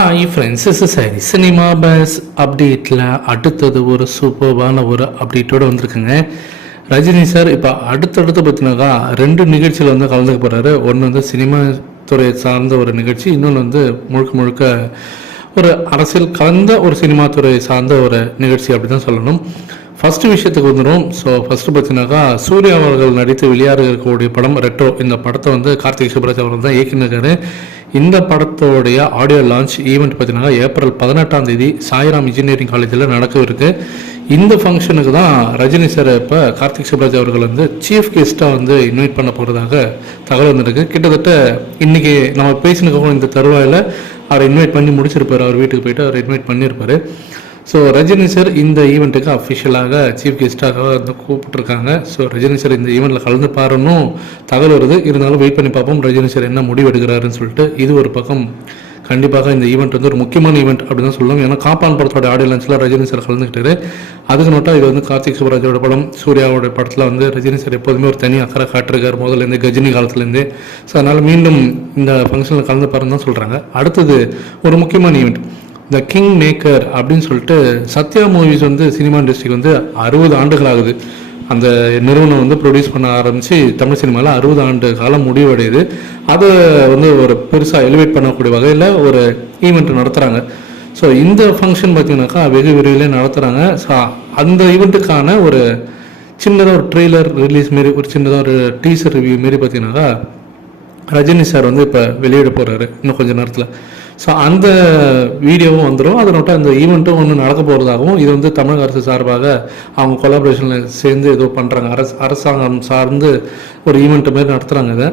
Hi friends is சரி cinema buzz அப்டேட்டில் அடுத்தது ஒரு சூப்பர்வான ஒரு அப்டேட்டோடு வந்திருக்குங்க. ரஜினி சார் இப்போ அடுத்தடுத்து பார்த்தீங்கன்னாக்கா ரெண்டு நிகழ்ச்சியில் வந்து கலந்துக்க போகிறாரு ஒன்று வந்து சினிமா துறை சார்ந்த ஒரு நிகழ்ச்சி இன்னொன்று வந்து முழுக்க முழுக்க ஒரு அரசியல் கலந்த ஒரு சினிமா துறை சார்ந்த ஒரு நிகழ்ச்சி அப்படி தான் சொல்லணும். ஃபஸ்ட்டு விஷயத்துக்கு வந்துடும் ஸோ ஃபஸ்ட்டு பார்த்தீங்கன்னாக்கா சூர்யா அவர்கள் நடித்து வெளியாக இருக்கக்கூடிய படம் ரெட்ரோ இந்த படத்தை வந்து கார்த்திக் சுப்ராஜ் அவர்கள் தான் இயக்கினாரு இந்த படத்தோடைய ஆடியோ லான்ச் ஈவெண்ட் பார்த்தீங்கன்னா ஏப்ரல் பதினெட்டாம் தேதி சாய்ராம் இன்ஜினியரிங் காலேஜில் நடக்கவிருக்கு. இந்த ஃபங்க்ஷனுக்கு தான் ரஜினி சார் இப்போ கார்த்திக் சுப்ராஜ் அவர்கள் வந்து சீஃப் கெஸ்ட்டாக வந்து இன்வைட் பண்ண போகிறதாக தகவல் வந்திருக்கு. கிட்டத்தட்ட இன்றைக்கி நம்ம பேசினதுக்கப்புறம் இந்த தருவாயில் அவரை இன்வைட் பண்ணி முடிச்சிருப்பார். அவர் வீட்டுக்கு போயிட்டு அவர் இன்வைட் பண்ணியிருப்பார். ஸோ ரஜினி சார் இந்த ஈவெண்ட்டுக்கு அஃபிஷியலாக சீஃப் கெஸ்ட்டாக வந்து கூப்பிட்டுருக்காங்க. ஸோ ரஜினி சார் இந்த ஈவெண்ட்டில் கலந்து பாருன்னு தகவல் வருது. இருந்தாலும் வெயிட் பண்ணி பார்ப்போம். ரஜினி சார் என்ன முடிவு எடுக்கிறாருன்னு சொல்லிட்டு இது ஒரு பக்கம். கண்டிப்பாக இந்த ஈவெண்ட் வந்து ஒரு முக்கியமான ஈவெண்ட் அப்படின்னு தான் சொல்லுவோம் ஏன்னா காப்பான் படத்தோட ஆடியோ லான்ச்சில் ரஜினி சார் கலந்துக்கிட்டாரு. அதுக்கு நோட்டா இது வந்து கார்த்திக் சுப்ராஜோட படம். சூர்யாவோட படத்தில் வந்து ரஜினி சார் எப்போதுமே ஒரு தனி அக்கறை காட்டிருக்கார் முதல்லேருந்து கஜினி காலத்துலேருந்து. ஸோ அதனால் மீண்டும் இந்த ஃபங்க்ஷனில் கலந்து பாருன்னு தான் சொல்கிறாங்க அடுத்தது ஒரு முக்கியமான ஈவெண்ட் த கிங் மேக்கர் அப்படின்னு சொல்லிட்டு சத்யா மூவிஸ் வந்து சினிமா இண்டஸ்ட்ரிக்கு வந்து அறுபது ஆண்டுகள் ஆகுது. அந்த நிறுவனம் வந்து ப்ரொடியூஸ் பண்ண ஆரம்பித்து தமிழ் சினிமாவில் அறுபது ஆண்டு காலம் முடிவடையுது. அதை வந்து ஒரு பெருசாக எலிவேட் பண்ணக்கூடிய வகையில் ஒரு ஈவெண்ட் நடத்துகிறாங்க ஸோ இந்த ஃபங்க்ஷன் பார்த்தீங்கன்னாக்கா வெகு விரைவில் நடத்துகிறாங்க ஸோ அந்த ஈவெண்ட்டுக்கான ஒரு சின்னதாக ஒரு ட்ரெய்லர் ரிலீஸ் மாரி ஒரு சின்னதாக ஒரு டீசர் ரிவ்யூ மாரி பார்த்தீங்கன்னாக்கா ரஜினி சார் வந்து இப்போ வெளியிட போகிறாரு இன்னும் கொஞ்ச நேரத்தில். ஸோ அந்த வீடியோவும் வந்துடும் அதனோட்ட அந்த ஈவெண்ட்டும் ஒன்று நடக்க போகிறதாகவும் இது வந்து தமிழக அரசு சார்பாக அவங்க கொலாபரேஷனில் சேர்ந்து ஏதோ பண்ணுறாங்க அரசு அரசாங்கம் சார்ந்து ஒரு ஈவெண்ட் மாதிரி நடத்துகிறாங்க இதை.